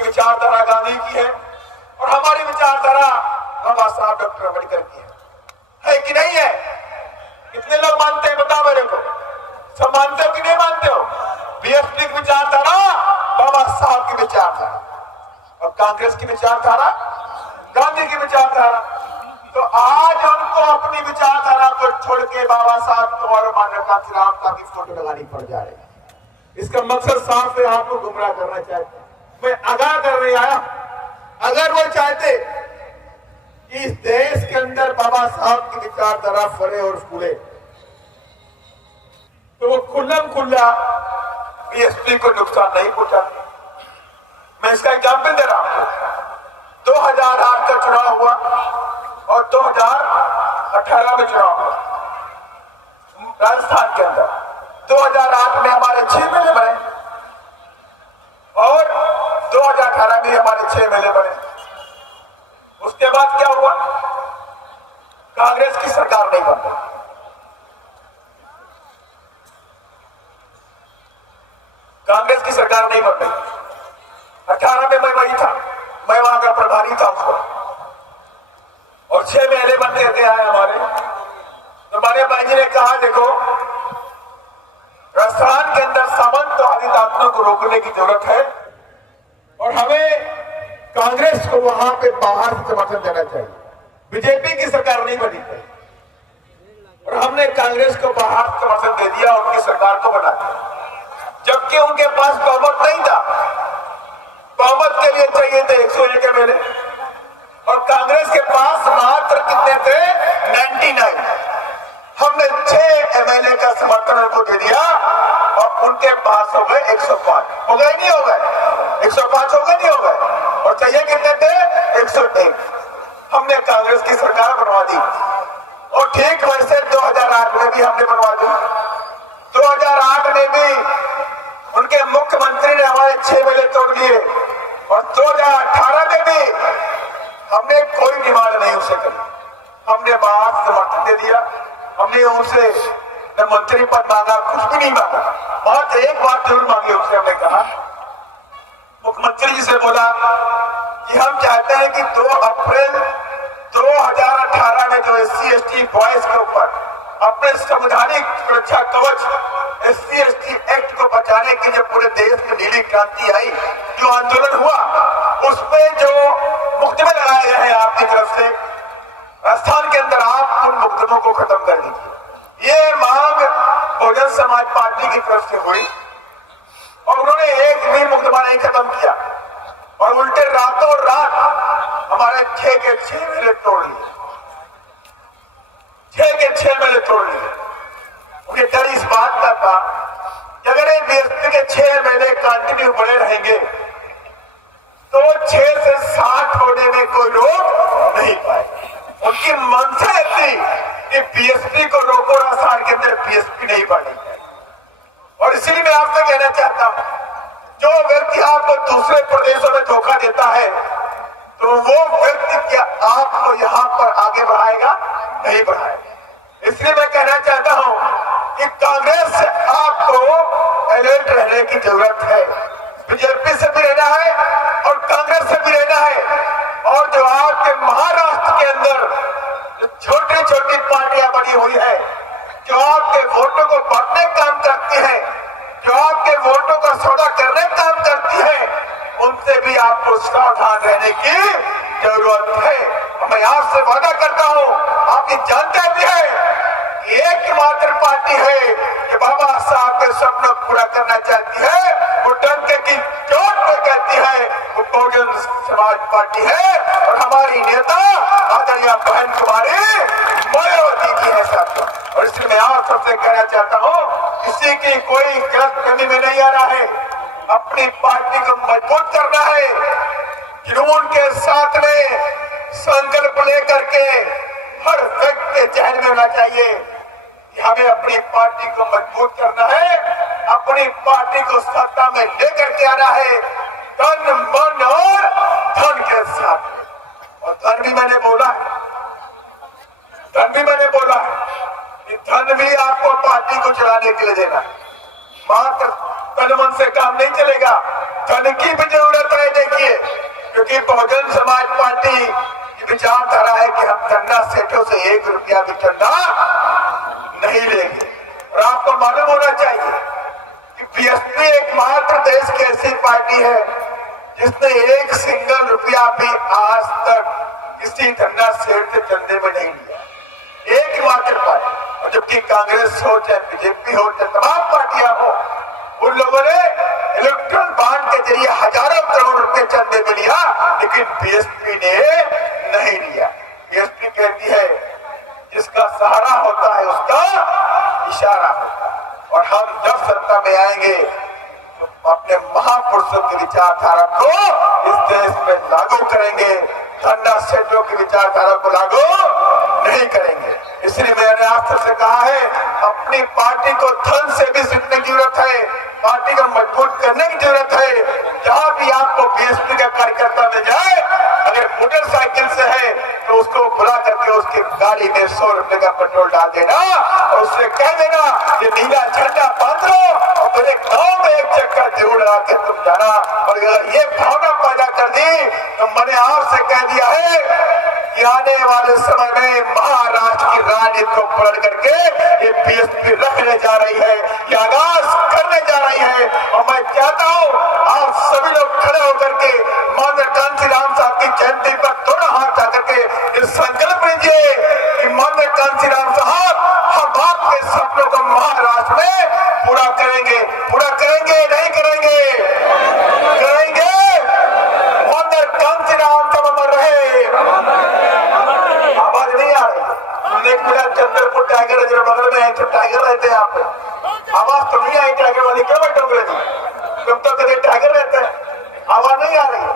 उनकी विचारधारा गांधी की है और हमारी विचारधारा बाबा साहब डॉक्टर अम्बेडकर की है कि नहीं है? कितने लोग मानते हैं बताओ मेरे को? सब मानते हो कि नहीं मानते हो? बीएसपी की विचारधारा बाबा साहब की विचारधारा और कांग्रेस की विचारधारा गांधी की विचारधारा। तो आज उनको अपनी विचारधारा को छोड़ के बाबा साहब और मानव कांतिराम की फोटो लगानी पड़ जा रही है। इसका मकसद साफ है, आपको गुमराह करना चाहते हैं। मैं आगाह करने आया, अगर वो चाहते कि इस देश के अंदर बाबा साहब की विचारधारा फले और फूले तो वो खुल्लम खुल्ला बीएसपी को नुकसान नहीं पहुंचाते। मैं इसका एग्जाम्पल दे रहा हूं। 2008 का चुनाव हुआ और 2018 में चुनाव हुआ राजस्थान के अंदर। 2008 में हमारे 6 एमएलए बने और 2018 में हमारे 6 एमएलए बने। उसके बाद क्या हुआ? कांग्रेस की सरकार नहीं बन रही। कांग्रेस की सरकार नहीं बन रही। 18 में मैं वही था, मैं वहां का प्रभारी था उसको, और 6 एमएलए बनते थे आए हमारे। तो हमारे भाई जी ने कहा देखो राजस्थान के अंदर सामंतवादी ताकतों को रोकने की जरूरत है और हमें कांग्रेस को वहां पे बाहर से समर्थन देना चाहिए। बीजेपी की सरकार नहीं बनी थी और हमने कांग्रेस को बाहर से समर्थन दे दिया, उनकी सरकार को बना दिया, जबकि उनके पास बहुमत नहीं था। बहुमत के लिए चाहिए थे 101 एमएलए और कांग्रेस के पास मात्र कितने थे? 99। हमने 6 एमएलए का समर्थन उनको दे दिया और उनके पास हो गए 105। हो गए नहीं हो गए? 105 हो गए नहीं हो गए? और चाहिए कितने थे? 101। हमने कांग्रेस की सरकार बनवा दी और ठीक वैसे 2008 में भी हमने बनवा दी। 2008 में भी उनके मुख्यमंत्री ने हमारे 6 एमएलए तोड़ दिए और 2018 में भी हमने कोई डिमांड नहीं उनसे करी। हमने बाहर समर्थन दे दिया, हमने उनसे न मंत्री पद मांगा, कुछ भी नहीं मांगा। बहुत एक बात जरूर मांगी उनसे, हमने कहा, मुख्यमंत्री जी से बोला कि हम चाहते हैं कि 2 अप्रैल 2018 में जो SC/ST बॉयज के ऊपर अपने संवैधानिक सुरक्षा कवच SC/ST एक्ट को बचाने की जो पूरे देश में नीली क्रांति आई, जो आंदोलन हुआ, उसमें जो मुकदमे लगाए गए हैं आपकी तरफ से राजस्थान के अंदर, आप उन मुकदमों को खत्म कर दीजिए। ये मांग बहुजन समाज पार्टी की तरफ से हुई और उन्होंने एक भी मुकदमा नहीं खत्म किया और उल्टे रातों रात हमारे 6 के 6 एमएलए तोड़ लिए। 6 के 6 एमएलए तोड़ लिए। उनके डर इस बात का था कि अगर ये बीएसपी के 6 एमएलए कंटिन्यू बड़े रहेंगे तो 6 से 60 होने में कोई रोक नहीं पाएगा। उनकी मंशा थी कि बीएसपी को रोको, राजस्थान के अंदर बीएसपी नहीं बढ़ेगी। और इसीलिए मैं आपसे कहना चाहता हूं, जो व्यक्ति आपको दूसरे प्रदेशों में धोखा देता है तो वो व्यक्ति क्या आपको यहाँ पर आगे बढ़ाएगा? नहीं बढ़ाएगा। इसलिए मैं कहना चाहता हूं कि कांग्रेस से आपको अलर्ट रहने की जरूरत है। बीजेपी से भी रहना है और कांग्रेस से भी रहना है। और जो आपके महाराष्ट्र के अंदर जो छोटी छोटी पार्टियां बनी हुई है, जो आपके वोटों को बांटने का काम करती है, जो आपके वोटों का सौदा करने का काम करती है, उनसे भी आपको सावधान रहने की जरूरत है। मैं आपसे वादा करता हूं, आपकी जानकारी है, एकमात्र पार्टी है कि बाबा साहब के सपनों पूरा करना चाहती है, वो डंके की चोट पे कहती है, वो बहुजन समाज पार्टी है और हमारी नेता आदरणीय बहन कुमारी मायावती जी है साथियों। और इसलिए मैं आप सबसे कहना चाहता हूं, किसी की कोई गलत फहमी में नहीं आ रहा है, अपनी पार्टी को मजबूत करना है, जुनून के साथ में संकल्प लेकर के हर व्यक्ति के जहन में होना चाहिए कि हमें अपनी पार्टी को मजबूत करना है, अपनी पार्टी को सत्ता में लेकर के आना है, तन मन और धन के साथ। और धन भी मैंने बोला है, धन भी मैंने बोला है कि धन भी आपको पार्टी को चलाने के लिए देना है। मात्र तन मन से काम नहीं चलेगा, धन की भी जरूरत है। देखिए मिलेगी। और आपको मालूम होना चाहिए कि बीएसपी एकमात्र देश की ऐसी पार्टी है जिसने एक सिंगल रुपया भी आज तक किसी धन्ना सेठ से चंदे में नहीं लिया। एकमात्र पार्टी। और जबकि कांग्रेस हो चाहे बीजेपी हो चाहे तमाम पार्टियां हो, उन लोगों ने इलेक्ट्रल बॉन्ड के जरिए हजारों करोड़ रुपए चंदे में लिया, लेकिन बीएसपी ने नहीं लिया। बीएसपी कहती है जिसका सहारा होता है उसका इशारा होता है। और हम जब सत्ता में आएंगे तो अपने महापुरुषों की विचारधारा को इस देश में लागू करेंगे, धन्ना सेठों की विचारधारा को लागू नहीं करेंगे। इसलिए मैंने आप सबसे कहा है, अपनी पार्टी को धन से भी सीखने की जरूरत है, पार्टी को मजबूत करने की जरूरत है। जहां भी आपको बीएसपी का कार्यकर्ता मिल जाए, अगर मोटरसाइकिल से है तो उसको बुला करके उसकी गाड़ी में 100 रुपए का पेट्रोल डाल देना और उससे कह देना ये नीला झंडा बांध लो और मेरे गांव में एक चक्कर जरूर लगा के तुम जाना। और अगर ये भावना पैदा कर दी तो मैंने आपसे कह दिया है कि आने वाले समय में महाराष्ट्र की राजनीति को पलट करके ये बीएसपी रखने जा रही है, ये आगाज करने जा रही है। और मैं चाहता हूँ आप सभी लोग खड़े होकर के माननीय कांशीराम साहब की जयंती पर दोनों हाथ जाकर के ये संकल्प लीजिए कि माननीय कांशीराम साहब हम आपके सपनों को महाराष्ट्र में पूरा करेंगे। पूरा करेंगे नहीं करेंगे? करेंगे। माननीय कांशीराम साहब अमर रहे। आवाज नहीं आ रही? एक मिनट, चंद्रपुर टाइगर जो बगल में है तो टाइगर रहते हैं आप, आवाज तो नहीं आई टाइगर वाली। क्या बैठोगे जी, तुम तो कभी टाइगर रहते हैं, आवाज नहीं आ रही।